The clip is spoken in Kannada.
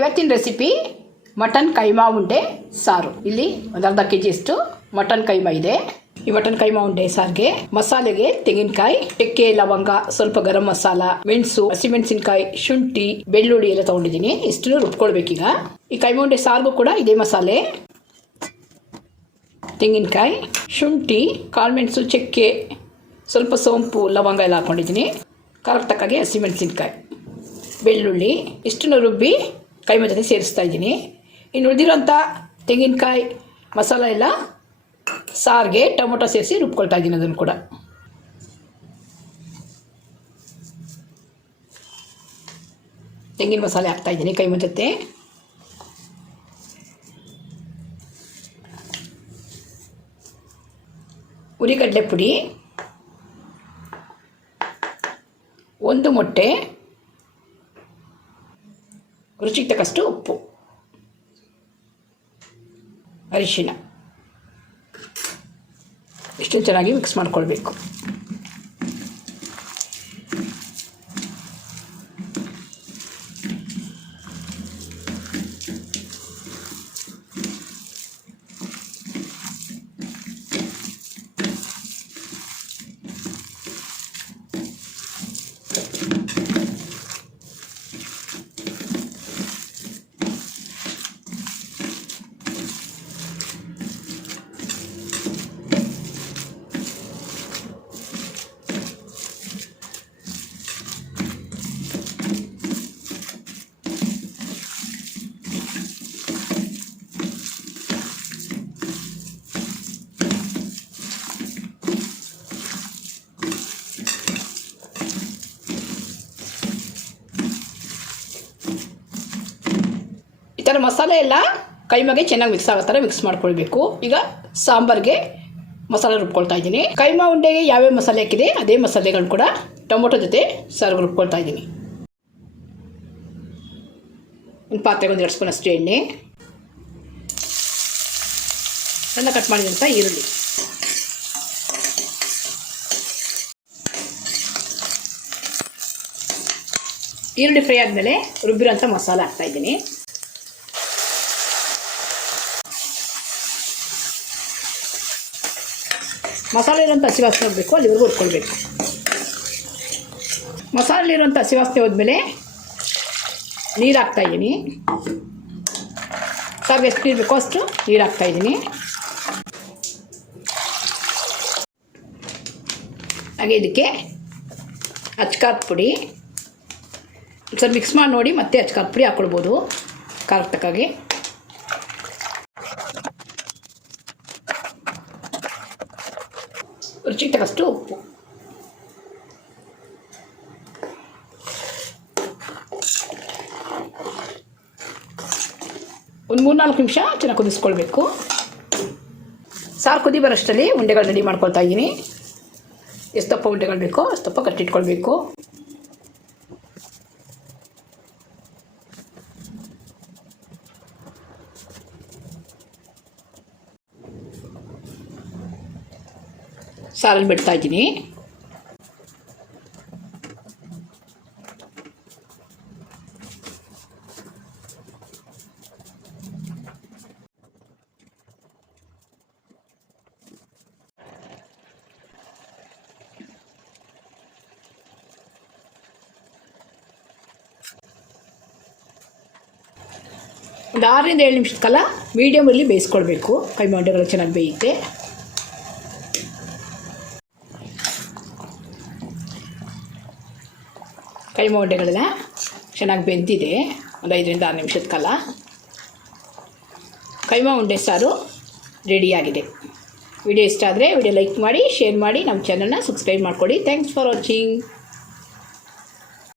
ಇವತ್ತಿನ ರೆಸಿಪಿ ಮಟನ್ ಕೈಮಾ ಉಂಡೆ ಸಾರು. ಇಲ್ಲಿ ಒಂದು ಅರ್ಧ ಕೆಜಿಯಷ್ಟು ಮಟನ್ ಕೈಮಾ ಇದೆ. ಈ ಮಟನ್ ಕೈಮಾ ಉಂಡೆ ಸಾರಿಗೆ ಮಸಾಲೆಗೆ ತೆಂಗಿನಕಾಯಿ, ಚಕ್ಕೆ, ಲವಂಗ, ಸ್ವಲ್ಪ ಗರಂ ಮಸಾಲ, ಮೆಣಸು, ಹಸಿಮೆಣಸಿನಕಾಯಿ, ಶುಂಠಿ, ಬೆಳ್ಳುಳ್ಳಿ ಎಲ್ಲ ತಗೊಂಡಿದ್ದೀನಿ. ಇಷ್ಟನ್ನು ರುಬ್ಕೊಳ್ಬೇಕೀಗ. ಈ ಕೈಮಾ ಉಂಡೆ ಸಾರಿಗೂ ಕೂಡ ಇದೇ ಮಸಾಲೆ: ತೆಂಗಿನಕಾಯಿ, ಶುಂಠಿ, ಕಾಳುಮೆಣಸು, ಚಕ್ಕೆ, ಸ್ವಲ್ಪ ಸೋಂಪು, ಲವಂಗ ಎಲ್ಲ ಹಾಕೊಂಡಿದ್ದೀನಿ. ಖಾರಕ್ಕೆ ತಕ್ಕಾಗೆ ಹಸಿಮೆಣಸಿನಕಾಯಿ, ಬೆಳ್ಳುಳ್ಳಿ ಇಷ್ಟನ್ನು ರುಬ್ಬಿ ಕೈಮಾ ಜೊತೆ ಸೇರಿಸ್ತಾ ಇದ್ದೀನಿ. ಇನ್ನು ಉಳಿದಿರೋಂಥ ತೆಂಗಿನಕಾಯಿ ಮಸಾಲ ಎಲ್ಲ ಸಾರಿಗೆ ಟೊಮೊಟೊ ಸೇರಿಸಿ ರುಬ್ಕೊಳ್ತಾ ಇದ್ದೀನಿ. ಅದನ್ನು ಕೂಡ ತೆಂಗಿನ ಮಸಾಲೆ ಹಾಕ್ತಾ ಇದ್ದೀನಿ ಕೈಮಾ ಜೊತೆ. ಹುರಿಗಡಲೆ ಪುಡಿ, ಒಂದು ಮೊಟ್ಟೆ, ರುಚಿಗೆ ತಕ್ಕಷ್ಟು ಉಪ್ಪು, ಅರಿಶಿನ ಇಷ್ಟು ಚೆನ್ನಾಗಿ ಮಿಕ್ಸ್ ಮಾಡ್ಕೊಳ್ಬೇಕು. ಈ ಥರ ಮಸಾಲೆ ಎಲ್ಲ ಕೈಮಾಗೆ ಚೆನ್ನಾಗಿ ಮಿಕ್ಸ್ ಆಗೋ ಥರ ಮಿಕ್ಸ್ ಮಾಡ್ಕೊಳ್ಬೇಕು. ಈಗ ಸಾಂಬಾರಿಗೆ ಮಸಾಲೆ ರುಬ್ಕೊಳ್ತಾ ಇದ್ದೀನಿ. ಕೈಮಾ ಉಂಡೆಗೆ ಯಾವ್ಯಾವ ಮಸಾಲೆ ಹಾಕಿದೆ ಅದೇ ಮಸಾಲೆಗಳನ್ನ ಕೂಡ ಟೊಮೊಟೊ ಜೊತೆ ಸಾರಿಗೆ ರುಬ್ಕೊಳ್ತಾ ಇದ್ದೀನಿ. ಒಂದು ಪಾತ್ರೆಗೆ ಒಂದು 2 ಸ್ಪೂನ್ ಅಷ್ಟು ಎಣ್ಣೆ, ಎಲ್ಲ ಕಟ್ ಮಾಡಿದಂಥ ಈರುಳ್ಳಿ, ಈರುಳ್ಳಿ ಫ್ರೈ ಆದಮೇಲೆ ರುಬ್ಬಿರೋಂಥ ಮಸಾಲೆ ಹಾಕ್ತಾಯಿದ್ದೀನಿ. ಮಸಾಲೆ ಇರೋಂಥ ಹಸಿ ವಾಸನೆ ಹೋಗಬೇಕು, ಅಲ್ಲಿವರೆಗೂ ಹುರ್ಕೊಳ್ಬೇಕು. ಮಸಾಲೆ ಇರೋಂಥ ಹಸಿ ವಾಸನೆ ಹೋದ್ಮೇಲೆ ನೀರು ಹಾಕ್ತಾಯಿದ್ದೀನಿ. ಸಾರಿಗೆ ಎಷ್ಟು ನೀರು ಬೇಕೋ ಅಷ್ಟು ನೀರು ಹಾಕ್ತಾಯಿದ್ದೀನಿ. ಹಾಗೆ ಇದಕ್ಕೆ ಅಚ್ಕಾರದ ಪುಡಿ ಸ್ವಲ್ಪ ಮಿಕ್ಸ್ ಮಾಡಿ ನೋಡಿ ಮತ್ತೆ ಅಚ್ಕಾರದ ಪುಡಿ ಹಾಕ್ಕೊಳ್ಬೋದು ಖಾರಕ್ಕೆ ತಕ್ಕಾಗೆ. ರುಚಿಗೆ ತಕ್ಕಷ್ಟು ಉಪ್ಪು, ಒಂದು 3-4 ನಿಮಿಷ ಚೆನ್ನಾಗಿ ಕುದಿಸ್ಕೊಳ್ಬೇಕು. ಸಾರು ಕುದಿ ಬರೋಷ್ಟರಲ್ಲಿ ಉಂಡೆಗಳು ರೆಡಿ ಮಾಡ್ಕೊಳ್ತಾ ಇದ್ದೀನಿ. ಎಷ್ಟಪ್ಪ ಉಂಡೆಗಳು ಬೇಕೋ ಅಷ್ಟಪ್ಪ ಕಟ್ಟಿಟ್ಕೊಳ್ಬೇಕು. ಸಾರಲ್ಲಿ ಬಿಡ್ತಾ ಇದ್ದೀನಿ. ಒಂದು 6-7 ನಿಮಿಷದ ಕಾಲ ಮೀಡಿಯಮಲ್ಲಿ ಬೇಯಿಸ್ಕೊಳ್ಬೇಕು. ಕೈಮಾ ಉಂಡೆಗಳು ಚೆನ್ನಾಗಿ ಬೇಯುತ್ತೆ. ಕೈಮಾ ಉಂಡೆಗಳೆಲ್ಲ ಚೆನ್ನಾಗಿ ಬೆಂದಿದೆ. ಒಂದು 5-6 ನಿಮಿಷದ ಕಾಲ ಕೈಮಾ ಉಂಡೆ ಸಾರು ರೆಡಿಯಾಗಿದೆ. ವಿಡಿಯೋ ಇಷ್ಟ ಆದರೆ ವಿಡಿಯೋ ಲೈಕ್ ಮಾಡಿ, ಶೇರ್ ಮಾಡಿ, ನಮ್ಮ ಚಾನಲ್ನ ಸಬ್ಸ್ಕ್ರೈಬ್ ಮಾಡಿಕೊಡಿ. Thanks for watching.